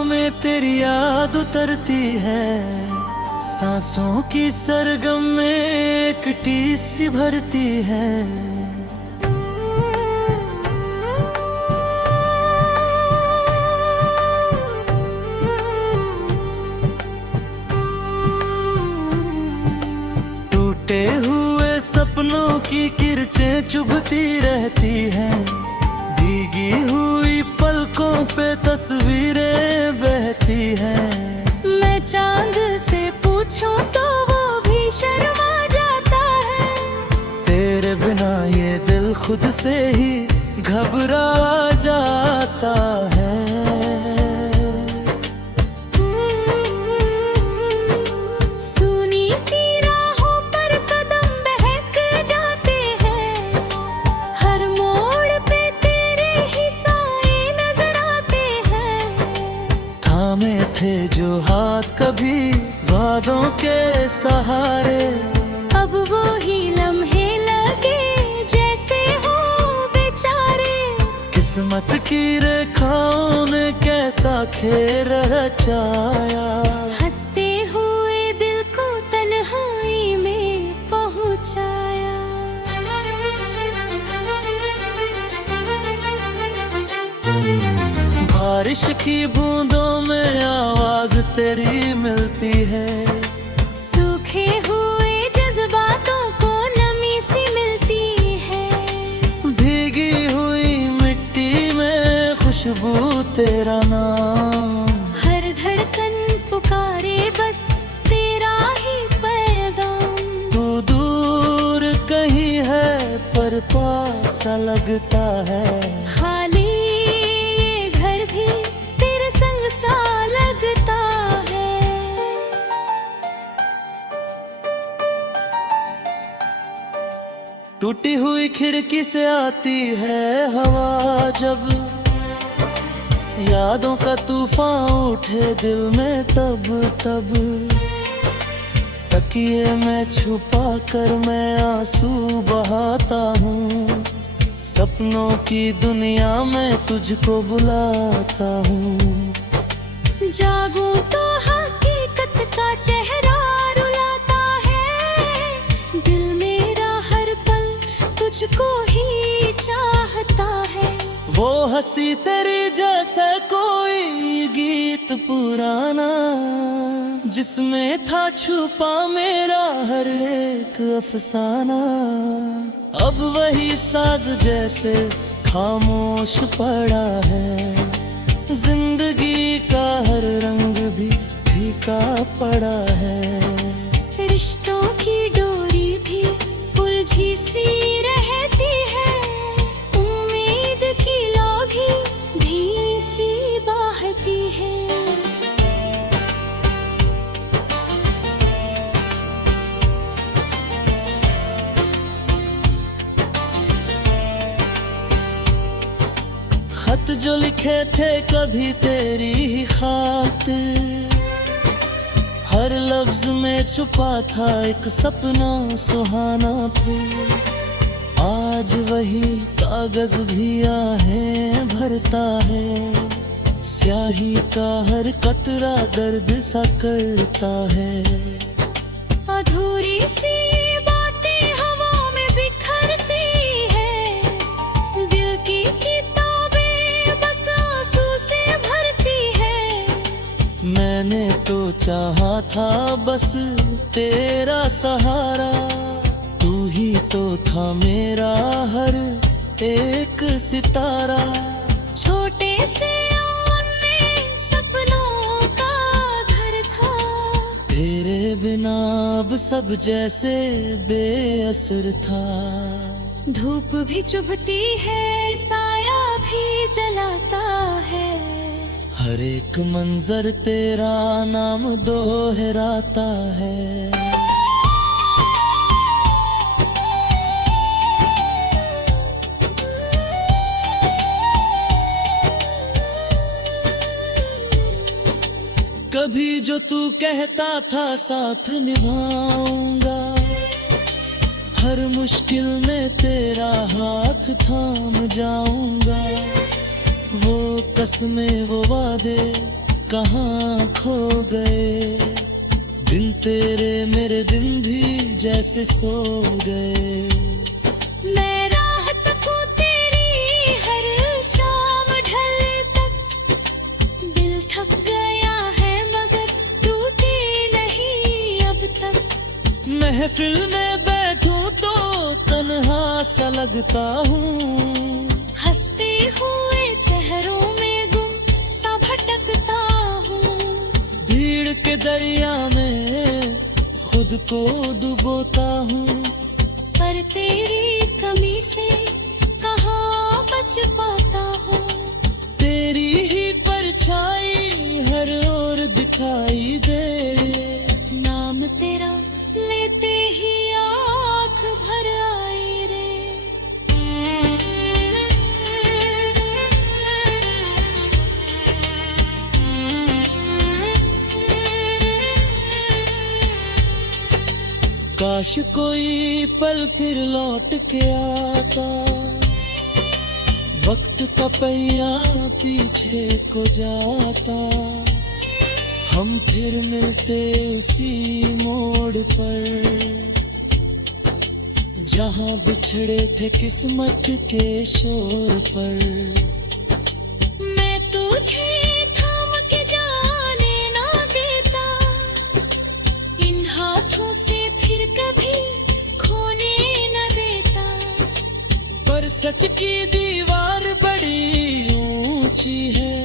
बाहों में तेरी याद उतरती है, सांसों की सरगम में एक टीस सी भरती है। टूटे हुए सपनों की किरचें चुभती रहती हैं, भीगी हुई पलकों पे तस्वीरें बहती हैं। मैं चांद से पूछूं तो वो भी शर्मा जाता है, तेरे बिना ये दिल खुद से ही घबरा जाता है। सुनी सी राहों पर कदम बहक जाते हैं, हर मोड़ पे तेरे ही साए नजर आते हैं। थामे थे जो हाथ कभी वादों के सहारे, अब वो ही लम्हे लगे जैसे हो बेचारे। किस्मत की रेखाओं ने कैसा खेल रचाया, हंसते हुए दिल को तन्हाई में पहुंचाया। बारिश की बूंदों में आवाज तेरी मिलती है, सूखे हुए जज्बातों को नमी सी मिलती है। भीगी हुई मिट्टी में खुशबू तेरा नाम, हर धड़कन पुकारे बस तेरा ही पैगाम। तू दूर कहीं है पर पास लगता है, खाली ये घर भी तेरे संग सा लगता है। टूटी हुई खिड़की से आती है हवा जब, यादों का तूफान उठे दिल में तब तब। तकिए में छुपा कर मैं आंसू बहाता हूँ, सपनों की दुनिया में तुझको बुलाता हूँ। जागूं तो हकीकत का चेहरा रुलाता है, दिल मेरा हर पल तुझको ही चाहता है। वो हंसी तेरी जैसे कोई गीत पुराना, जिसमें था छुपा मेरा हर एक अफसाना। अब वही साज जैसे खामोश पड़ा है, जिंदगी का हर रंग भी फीका पड़ा है। रिश्तों की डोरी भी उलझी सी रहती है, उम्मीद की लोगी भी सी बहती है। खत जो लिखे थे कभी तेरी ही खातिर, हर लफ्ज में छुपा था एक सपना सुहाना। फिर आज वही कागज भी आहें भरता है, स्याही का हर कतरा दर्द सा करता है। अधूरी सी बातें हवा में बिखरती है, दिल की किताबें बस आंसू से भरती है। मैंने तो चाहा था बस तेरा सहारा, तू ही तो था मेरा हर एक सितारा। छोटे से आंगन में सपनों का घर था, तेरे बिना अब सब जैसे बेअसर था। धूप भी चुभती है, साया भी जलाता है, हर एक मंजर तेरा नाम दोहराता है। कभी जो तू कहता था साथ निभाऊंगा, हर मुश्किल में तेरा हाथ थाम जाऊंगा। वो कसमें वो वादे कहाँ खो गए। दिन तेरे मेरे दिन भी जैसे सो गए। मैं राह तकूं तेरी हर शाम ढल तक, दिल थक गया है मगर टूटे नहीं अब तक। महफिल में बैठूं तो तन्हा सा लगता हूँ, हंसते हुए चेहरों में गुम सा भटकता हूँ। भीड़ के दरिया में खुद को डुबोता हूँ, पर तेरी कमी से कहाँ बच पाता हूँ। तेरी ही परछाई हर ओर दिखाई दे। नाम तेरा लेते ही आँख भर आई रे। काश कोई पल फिर लौट के आता, वक्त का पहिया पीछे को जाता। हम फिर मिलते उसी मोड़ पर, जहाँ बिछड़े थे किस्मत के शोर पर। मैं तुझे थाम के जाने ना देता, इन हाथों से फिर कभी खोने न देता। पर सच की दीवार बड़ी ऊंची है,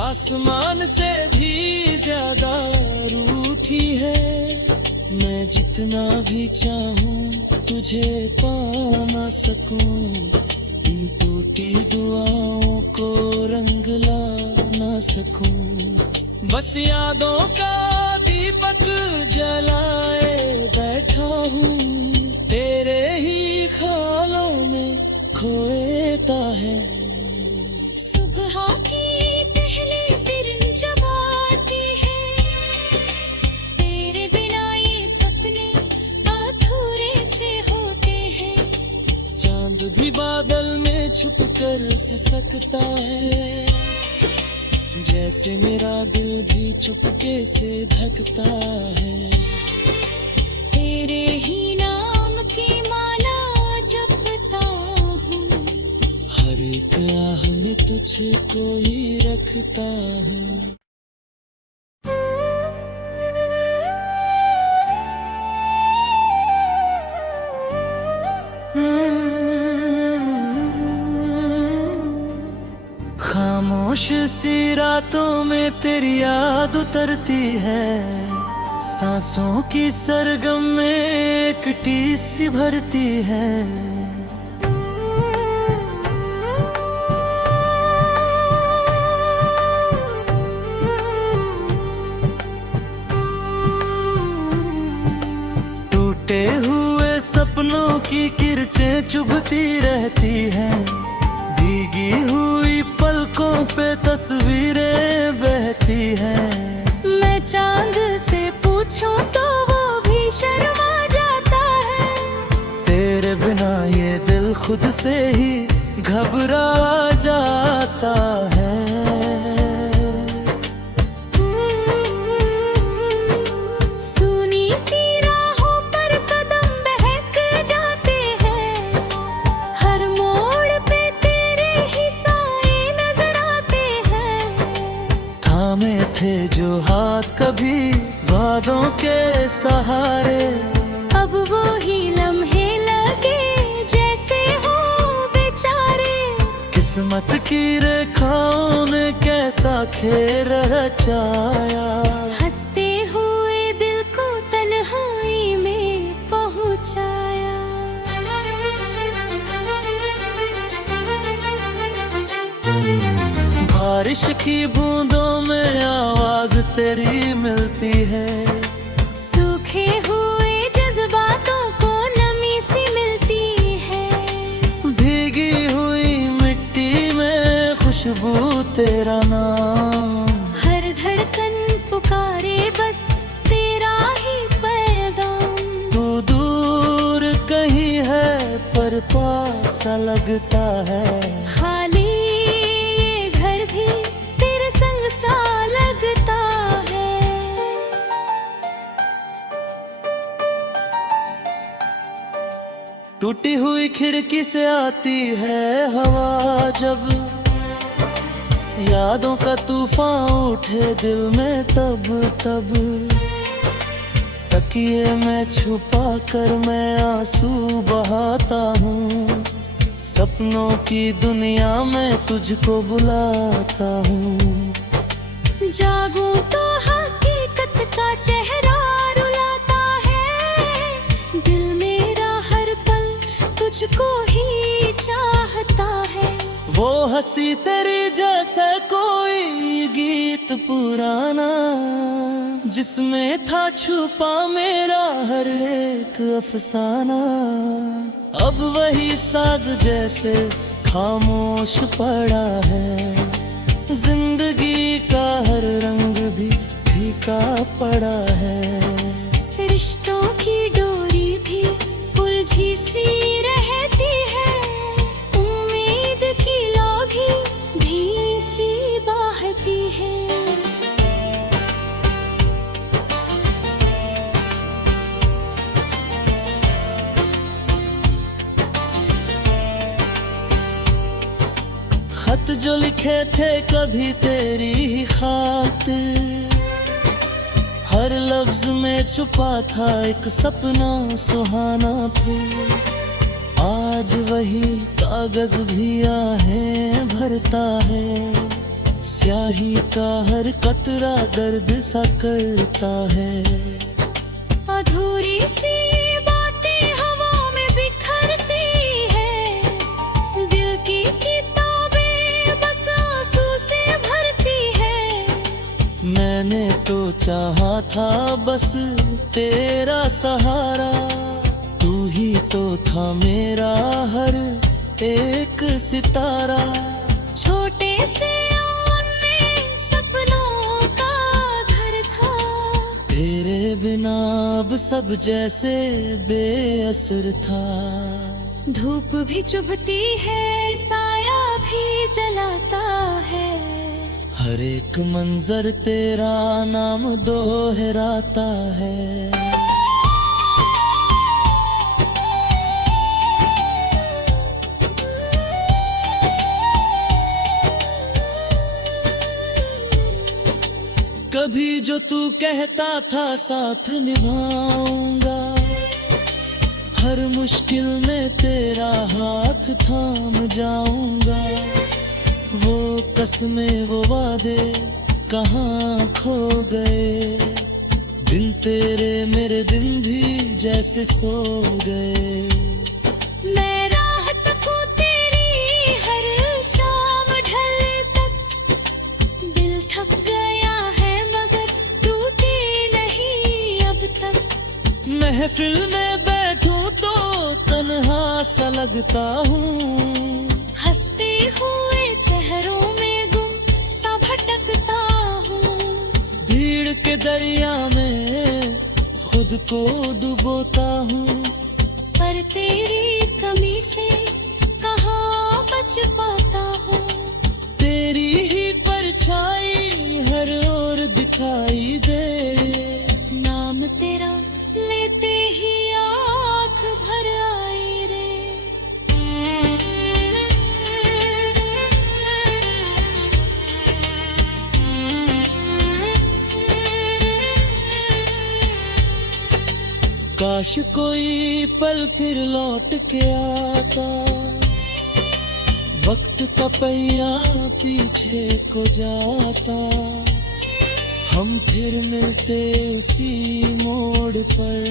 आसमान से भी ज्यादा रूठी है। मैं जितना भी चाहूं तुझे पा ना सकूं, इन टूटी दुआओं को रंग ला ना सकूं। बस यादों का दीपक जलाए बैठा हूँ, तेरे ही ख्यालों में खोता है। सुबह की पहली किरण जब आती है, तेरे बिना ये सपने अधूरे से होते हैं। चांद भी बादल में छुप कर सिसकता है, जैसे मेरा दिल भी चुपके से धकता है। तेरे ही नाम की माला जपता हूँ, हर एक आह में तुझको ही रखता हूँ। खामोश सी रातों में तेरी याद उतरती है, सांसों की सरगम में एक टीस सी भरती है। टूटे हुए सपनों की किरचें चुभती रहती हैं, भीगी हुई पलकों पे तस्वीरें बहती हैं। मैं चांद से पूछूं तो वो भी शर्मा जाता है, तेरे बिना ये दिल खुद से ही घबरा जाता है। सुनी सी राहों पर कदम बहक जाते हैं, हर मोड़ पे तेरे ही साए नजर आते हैं। थामे थे जो हाथ कभी वादों के सहारे, अब वो ही लम्हे लगे जैसे हो बेचारे। किस्मत की रेखाओं ने कैसा खेल रचाया, हंसते हुए दिल को तन्हाई में पहुंचाया। बारिश की बूंदों में आवाज तेरी मिलती है, सूखे हुए जज्बातों को नमी सी मिलती है। भीगी हुई मिट्टी में खुशबू तेरा नाम, हर धड़कन पुकारे बस तेरा ही पैगाम। तू दूर कहीं है पर पास लगता है। खाली ये घर भी तेरे संग टूटी हुई खिड़की से आती है हवा जब, यादों का तूफान उठे दिल में तब तब, तकिए में छुपा कर मैं आंसू बहाता हूँ, सपनों की दुनिया में तुझको बुलाता हूँ। जागूं तो हकीकत का चेहरा रुलाता है, दिल मेरा हर पल तुझको ही चाहता है। वो हंसी तेरी जैसे कोई गीत पुराना, जिसमें था छुपा मेरा हर एक अफसाना, अब वही साज जैसे खामोश पड़ा है, जिंदगी का हर रंग भी फीका पड़ा है। रिश्तों की डोरी भी उलझी सी रहती है, उम्मीद की लोगी भी सी बहती है। खत जो लिखे थे कभी तेरी ही खातिर, हर लफ्ज में छुपा था एक सपना सुहाना, फिर आज वही कागज भी आहें भरता है, स्याही का हर कतरा दर्द सा करता है। अधूरी सी बातें हवा में बिखरती है, दिल की किताबें बस आंसू से भरती है। मैंने तो चाहा था बस तेरा सहारा, तू ही तो था मेरा हर एक सितारा। छोटे से आंगन में सपनों का घर था, तेरे बिना अब सब जैसे बेअसर था। धूप भी चुभती है, साया भी जलाता है, हर एक मंजर तेरा नाम दोहराता है। कभी जो तू कहता था साथ निभाऊंगा, हर मुश्किल में तेरा हाथ थाम जाऊंगा, वो कसमें वो वादे कहाँ खो गए, दिन तेरे मेरे दिन भी जैसे सो गए। मैं राह तकूं तेरी हर शाम ढल तक, दिल थक गया है मगर टूटे नहीं अब तक। महफिल में बैठूं तो तन्हा सा लगता हूँ, हंसते हुए चेहरों में गुम सा भटकता हूँ, भीड़ के दरिया में खुद को डुबोता हूँ, पर तेरी कमी से कहाँ बच पाता हूँ। तेरी ही परछाई हर ओर दिखाई दे, नाम तेरा लेते ही आँख भर आई रे। काश कोई पल फिर लौट के आता, वक्त का पहिया पीछे को जाता, हम फिर मिलते उसी मोड़ पर,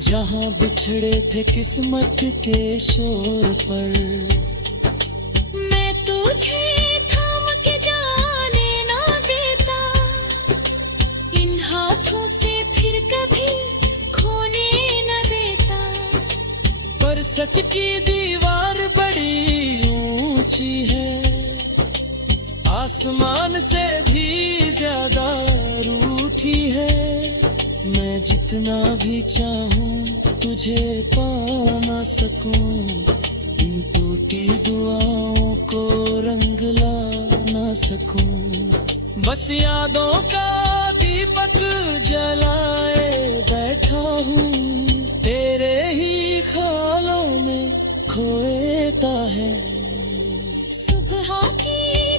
जहां बिछड़े थे किस्मत के शोर पर। मैं तुझे थाम के जाने ना देता, इन हाथों से फिर कभी खोने न देता, पर सच की दीवार बड़ी ऊंची है, आसमान से भी ज्यादा रूठी है, मैं जितना भी चाहूं तुझे पा ना सकूं, इन टूटी दुआओं को रंग ला ना सकूं। बस यादों का दीपक जलाए बैठा हूँ, तेरे ही ख्यालों में खोता है। सुबह की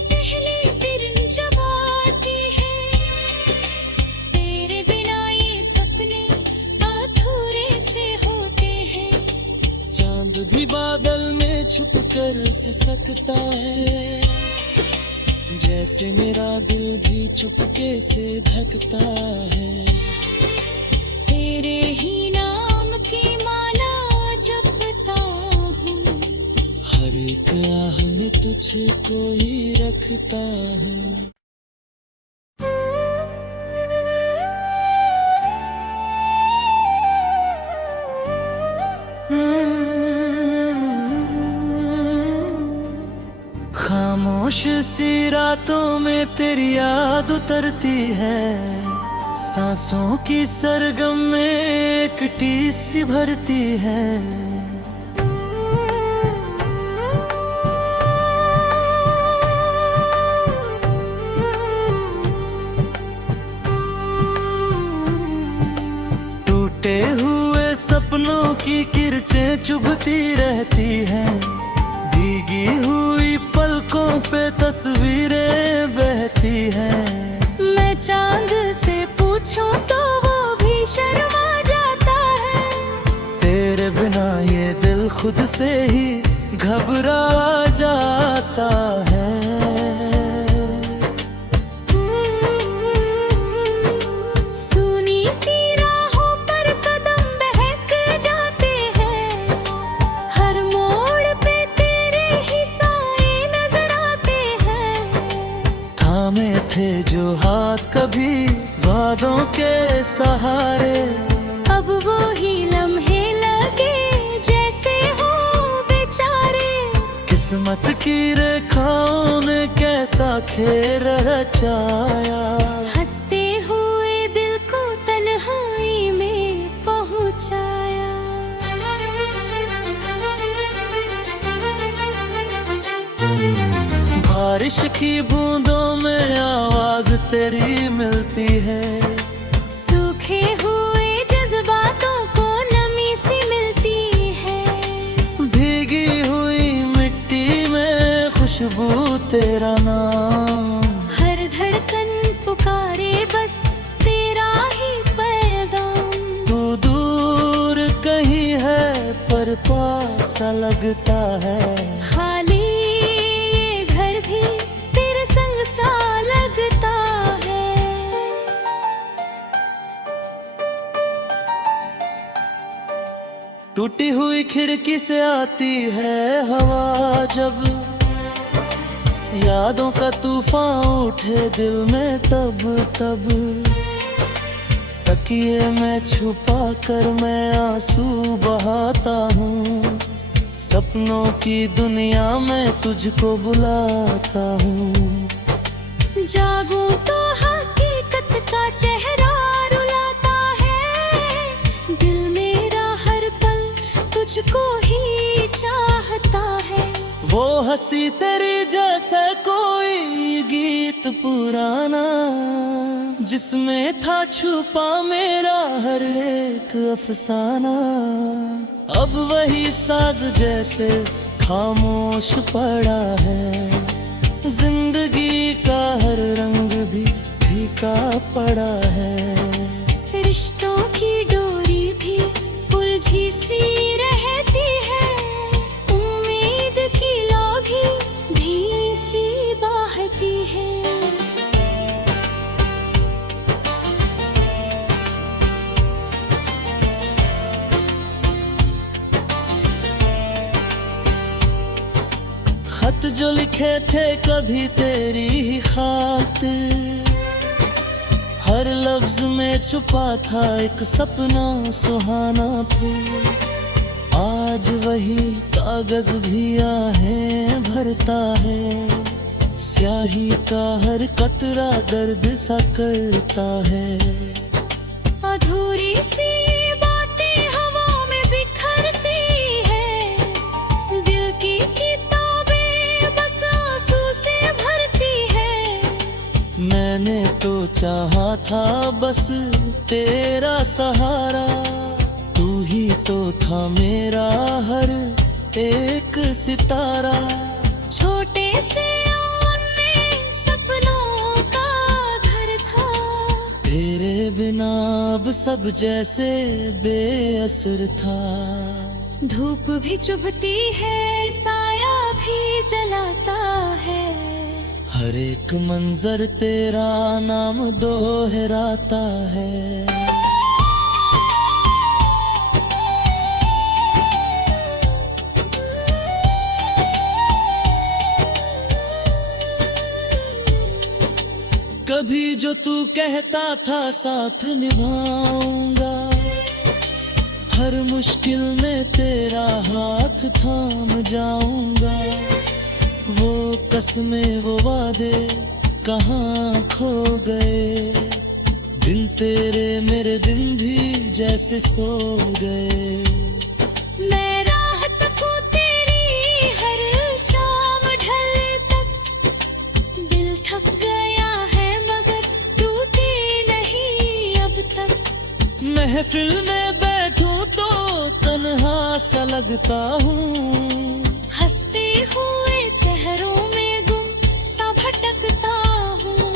पहली किरण जब आती है, तेरे बिना ये सपने अधूरे से होते हैं। चांद भी बादल में छुप कर सिसकता है, जैसे मेरा दिल भी चुपके से धकता है। तेरे ही नाम की माला जपता हूँ, हर एक आह में तुझको ही रखता हूँ। खामोश सी रातों में तेरी याद उतरती है, सांसों की सरगम में एक टीस सी भरती है। टूटे हुए सपनों की किरचें चुभती रहती हैं, भीगी हुई पलकों पे तस्वीरें बहती हैं। मैं चांद से पूछूं तो वो भी शर्मा जाता है, तेरे बिना ये दिल खुद से ही घबरा जाता है। सुनी सी राहों पर कदम बहक जाते हैं, हर मोड़ पे तेरे ही साए नजर आते हैं। थामे थे जो हाथ कभी वादों के सहारे, अब वो ही लम्हे लगे जैसे हो बेचारे। किस्मत की रेखाओं ने कैसा खेल रचाया, हंसते हुए दिल को तन्हाई में पहुंचाया। बारिश की बूंदों में आवाज तेरी मिलती है, सूखे हुए जज्बातों को नमी सी मिलती है। भीगी हुई मिट्टी में खुशबू तेरा नाम, हर धड़कन पुकारे बस तेरा ही पैगाम। तू दूर कहीं है पर पास लगता है। खाली ये घर भी तेरे संग सा लगता है। टूटी हुई खिड़की से आती है हवा जब, यादों का तूफान उठे दिल में तब तब। तकिए में छुपा कर मैं आंसू बहाता हूँ, सपनों की दुनिया में तुझको बुलाता हूँ। जागूं तो हकीकत का चेहरा रुलाता है, दिल मेरा हर पल तुझको ही चाहता है। वो हंसी तेरी जैसे कोई गीत पुराना, जिसमें था छुपा मेरा हर एक अफसाना। अब वही साज जैसे खामोश पड़ा है, जिंदगी का हर रंग भी फीका पड़ा है। रिश्तों की डोरी भी उलझी सी रहती है, उम्मीद की लौगी भी सी बहती है। खत जो लिखे थे कभी तेरी ही खातिर, हर लफ्ज में छुपा था एक सपना सुहाना फिर। आज वही कागज भी आहें भरता है, स्याही का हर कतरा दर्द सा करता है। अधूरी सी बातें हवा में बिखरती है, दिल की किताबें बस आंसू से भरती है। मैंने तो चाहा था बस तेरा सहारा, तू ही तो था मेरा हर एक सितारा। छोटे से आंगन में सपनों का घर था। तेरे बिना अब सब जैसे बेअसर था। धूप भी चुभती है, साया भी जलाता है। हर एक मंजर तेरा नाम दोहराता है। कभी जो तू कहता था साथ निभाऊंगा, हर मुश्किल में तेरा हाथ थाम जाऊंगा। वो कसमें वो वादे कहाँ खो गए। दिन तेरे मेरे दिन भी जैसे सो गए। मैं राह तकूं तेरी हर शाम ढल तक। दिल थक गया है मगर टूटे नहीं अब तक। महफिल में बैठूं तो तन्हा सा लगता हूँ। हंसते हुए चेहरों में गुम सा भटकता हूँ।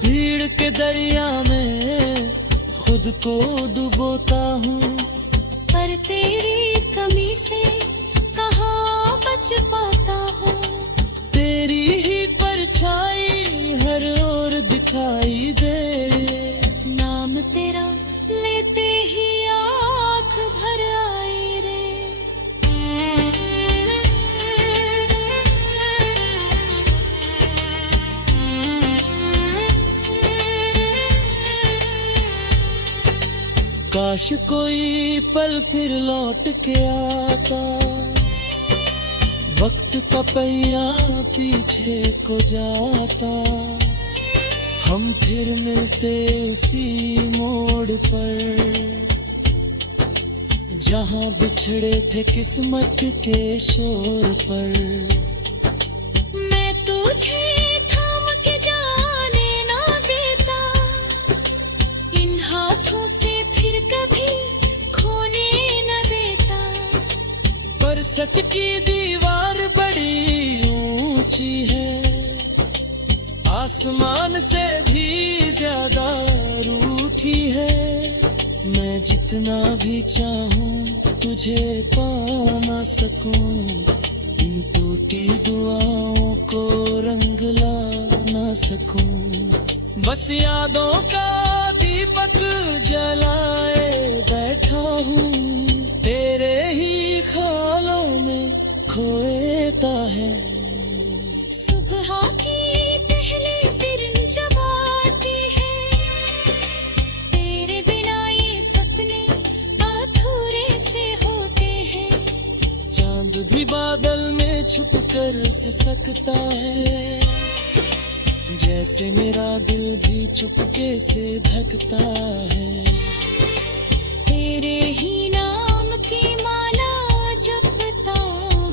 भीड़ के दरिया में खुद को डुबोता हूँ। पर तेरी कमी से कहाँ बच पाता हूँ। तेरी ही परछाई हर ओर दिखाई दे। नाम तेरा लेते ही आँख भर आई रे। काश कोई पल फिर लौट के आता। वक्त का पहिया पीछे को जाता। हम फिर मिलते उसी मोड़ पर, जहां बिछड़े थे किस्मत के शोर पर। मैं तुझे थाम के जाने ना देता। इन हाथों से फिर कभी खोने न देता। पर सच की दीवार बड़ी ऊंची है। आसमान से भी ज्यादा रूठी है। मैं जितना भी चाहूं तुझे पा ना सकूं। इन टूटी दुआओं को रंग ला ना सकूं। बस यादों का दीपक जलाए बैठा हूँ। तेरे ही ख्यालों में खोता है। सुबह की पहली किरण जब आती है। तेरे बिना ये सपने अधूरे से होते हैं। चांद भी बादल में छुप कर सिसकता है। जैसे मेरा दिल भी चुपके से धकता है। तेरे ही नाम की माला जपता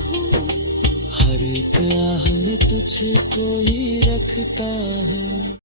हूँ। हर एक आह में तुझको ही रखता हूँ।